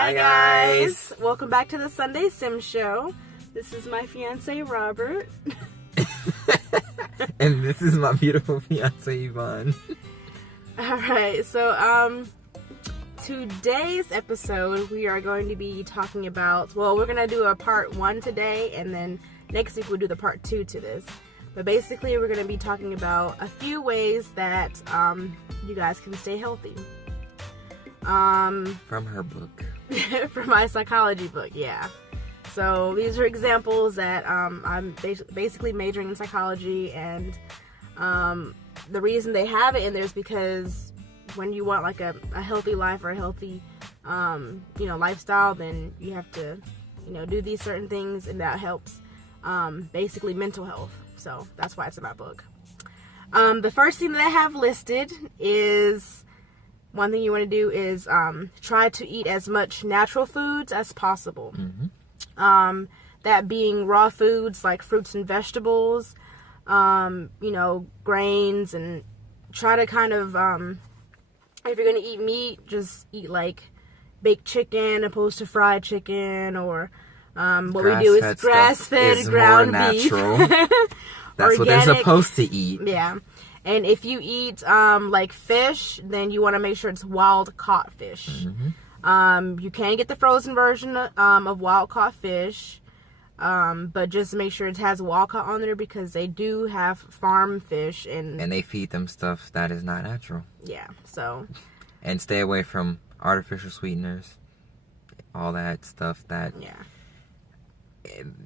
Hi guys! Welcome back to the Sunday Sim Show. This is my fiance Robert. And this is my beautiful fiance Yvonne. Alright, so today's episode we are going to be talking about, well, we're going to do a part 1 today, and then next week we'll do the part 2 to this. But basically we're going to be talking about a few ways that you guys can stay healthy. From her book. From my psychology book, yeah. So these are examples that I'm basically majoring in psychology, and the reason they have it in there is because when you want like a healthy life or a healthy lifestyle, then you have to do these certain things, and that helps basically mental health. So that's why it's in my book. The first thing that I have listed is, one thing you want to do is try to eat as much natural foods as possible. Mm-hmm. That being raw foods like fruits and vegetables, grains, and try to kind of, if you're going to eat meat, just eat like baked chicken opposed to fried chicken, or what we do is grass-fed ground beef. That's what they're supposed to eat. Yeah. And if you eat like fish, then you want to make sure it's wild caught fish. Mm-hmm. You can get the frozen version of wild caught fish, but just make sure it has wild caught on there, because they do have farm fish, and they feed them stuff that is not natural. Yeah, so. And stay away from artificial sweeteners, all that stuff that.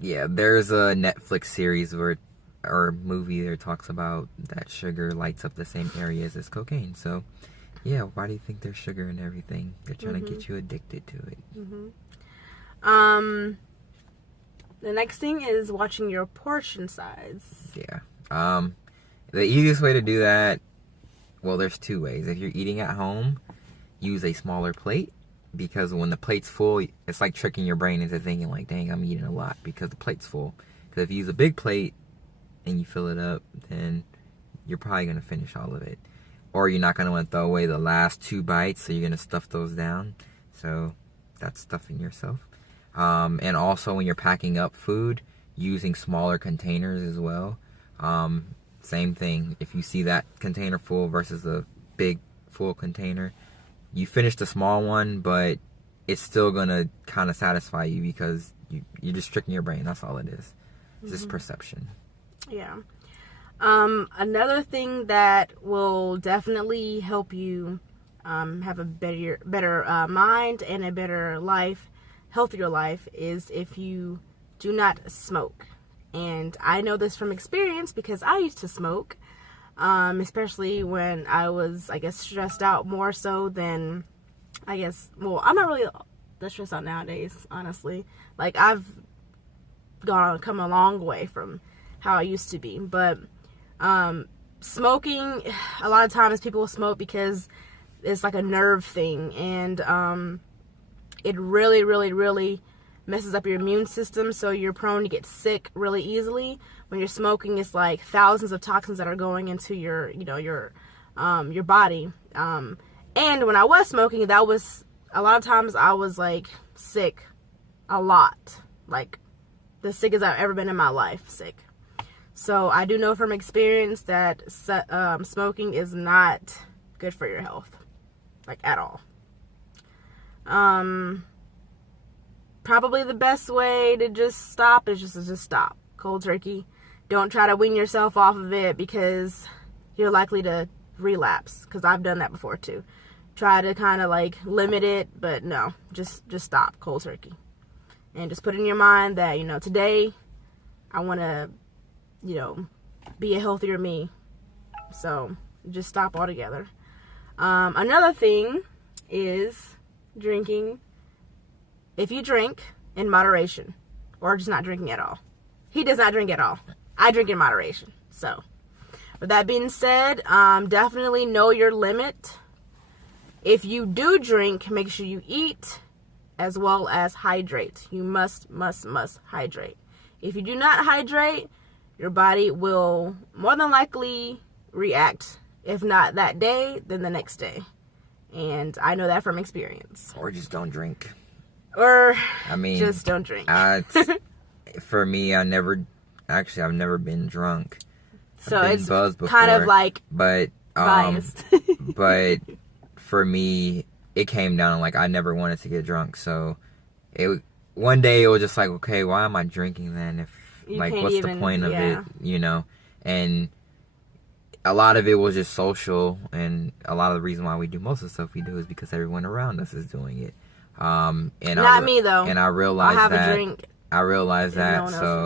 Yeah, there's a Netflix series or movie that talks about that sugar lights up the same areas as cocaine. So, yeah, why do you think there's sugar in everything? They're trying to get you addicted to it. The next thing is watching your portion size. Yeah. The easiest way to do that, well, there's two ways. If you're eating at home, use a smaller plate, because when the plate's full, it's like tricking your brain into thinking like, dang, I'm eating a lot because the plate's full. Because if you use a big plate and you fill it up, then you're probably going to finish all of it. Or you're not going to want to throw away the last 2 bites, so you're going to stuff those down. So that's stuffing yourself. And also when you're packing up food, using smaller containers as well. Same thing. If you see that container full versus a big full container, you finish the small one, but it's still going to kind of satisfy you, because you're just tricking your brain. That's all it is. It's just perception. Yeah. Another thing that will definitely help you have a better mind and a better life, healthier life, is if you do not smoke. And I know this from experience, because I used to smoke, especially when I was, stressed out more so than, I'm not really that stressed out nowadays, honestly. Like, I've come a long way from how I used to be. But smoking, a lot of times people smoke because it's like a nerve thing, and it really, really, really messes up your immune system, so you're prone to get sick really easily. When you're smoking, it's like thousands of toxins that are going into your body. And when I was smoking, that was a lot of times I was like sick a lot, like the sickest I've ever been in my life, sick. So I do know from experience that smoking is not good for your health, like at all. Probably the best way to just stop is just stop, cold turkey. Don't try to wean yourself off of it, because you're likely to relapse, because I've done that before too. Try to kind of like limit it, but no, just stop, cold turkey. And just put in your mind that, today I want to, be a healthier me. So just stop altogether. Another thing is drinking. If you drink in moderation, or just not drinking at all. He does not drink at all. I drink in moderation. So with that being said, definitely know your limit. If you do drink, make sure you eat as well as hydrate. You must hydrate. If you do not hydrate, your body will more than likely react. If not that day, then the next day. And I know that from experience. Or just don't drink. Or I mean, just don't drink. For me, I've never been drunk. So I've been it's buzzed before, kind of like but biased. but for me, it came down to like I never wanted to get drunk. So one day it was just like, okay, why am I drinking then? If You like, can't what's even- the point of yeah. it? You know, and a lot of it was just social, and a lot of the reason why we do most of the stuff we do is because everyone around us is doing it. And Not me though. And I I'll realized have that. a drink. I realized and that. no one So,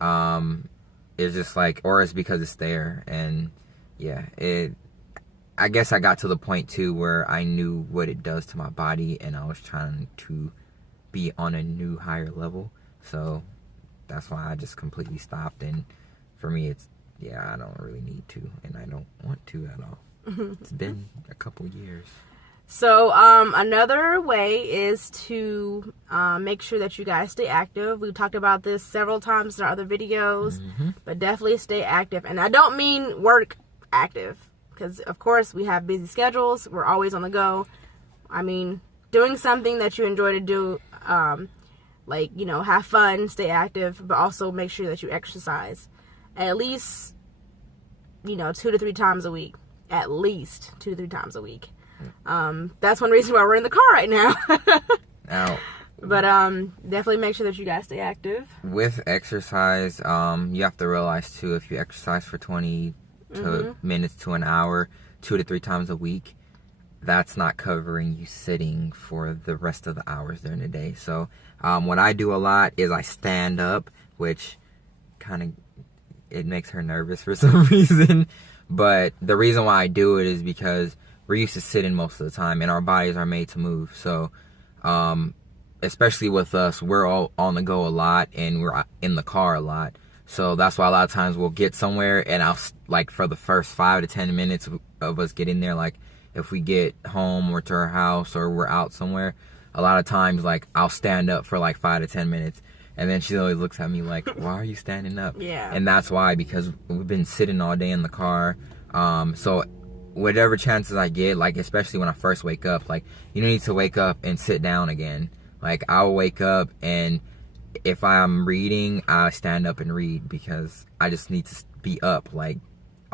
else is. it's just like, or it's because it's there, and yeah, I guess I got to the point too where I knew what it does to my body, and I was trying to be on a new higher level. So that's why I just completely stopped. And for me, it's I don't really need to, and I don't want to at all. It's been a couple years. So, another way is to make sure that you guys stay active. We've talked about this several times in our other videos, but definitely stay active. And I don't mean work active, because, of course, we have busy schedules. We're always on the go. I mean, doing something that you enjoy to do, like, you know, have fun, stay active, but also make sure that you exercise at least, you know, 2 to 3 times a week. At least 2 to 3 times a week. That's one reason why we're in the car right now. Now, But definitely make sure that you guys stay active. with exercise, you have to realize too, if you exercise for 20 minutes to an hour, 2 to 3 times a week, that's not covering you sitting for the rest of the hours during the day. So what I do a lot is I stand up, which kind of, it makes her nervous for some reason. But the reason why I do it is because we're used to sitting most of the time, and our bodies are made to move. So especially with us, we're all on the go a lot, and we're in the car a lot. So that's why a lot of times we'll get somewhere, and I'll, like, for the first 5 to 10 minutes of us getting there, like, if we get home or to our house or we're out somewhere, a lot of times, like, I'll stand up for, like, 5 to 10 minutes. And then she always looks at me like, why are you standing up? Yeah. And that's why, because we've been sitting all day in the car. So whatever chances I get, like, especially when I first wake up, like, you need to wake up and sit down again. Like, I'll wake up, and if I'm reading, I stand up and read, because I just need to be up. Like,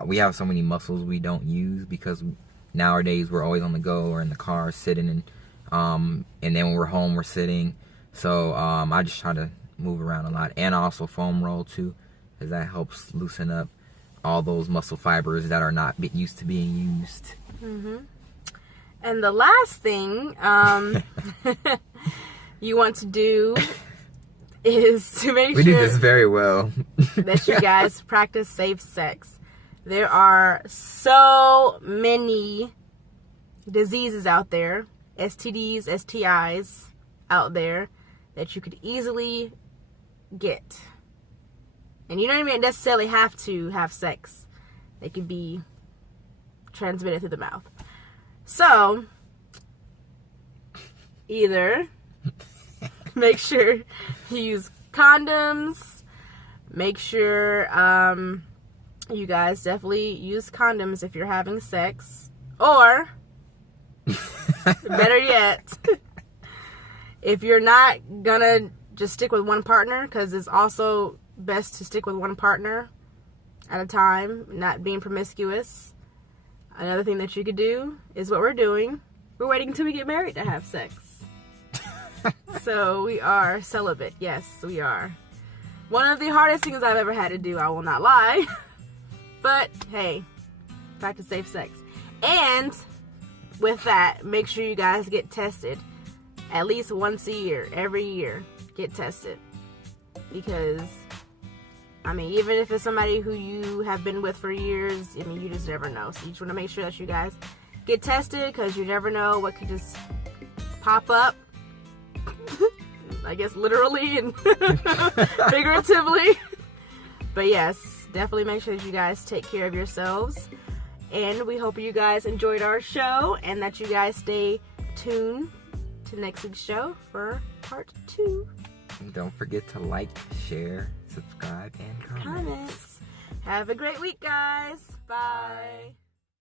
we have so many muscles we don't use, because nowadays we're always on the go or in the car sitting, and then when we're home, we're sitting. So I just try to move around a lot, and I also foam roll too, because that helps loosen up all those muscle fibers that are not used to being used. And the last thing you want to do is to make We do sure this very well. that you guys practice safe sex. There are so many diseases out there, STDs, STIs out there, that you could easily get. And you don't even necessarily have to have sex. They can be transmitted through the mouth. So, either make sure you use condoms. Make sure you guys definitely use condoms if you're having sex. Or, better yet, if you're not gonna just stick with one partner, because it's also best to stick with one partner at a time, not being promiscuous. Another thing that you could do is what we're doing. We're waiting until we get married to have sex. So we are celibate. Yes, we are. One of the hardest things I've ever had to do, I will not lie. But hey, practice safe sex. And with that, make sure you guys get tested at least once a year. Every year, get tested. Because, I mean, even if it's somebody who you have been with for years, I mean, you just never know. So you just want to make sure that you guys get tested, because you never know what could just pop up. I guess literally and figuratively. But yes, definitely make sure that you guys take care of yourselves. And we hope you guys enjoyed our show, and that you guys stay tuned to next week's show for part 2. Don't forget to like, share, subscribe, and comment. Comments. Have a great week, guys.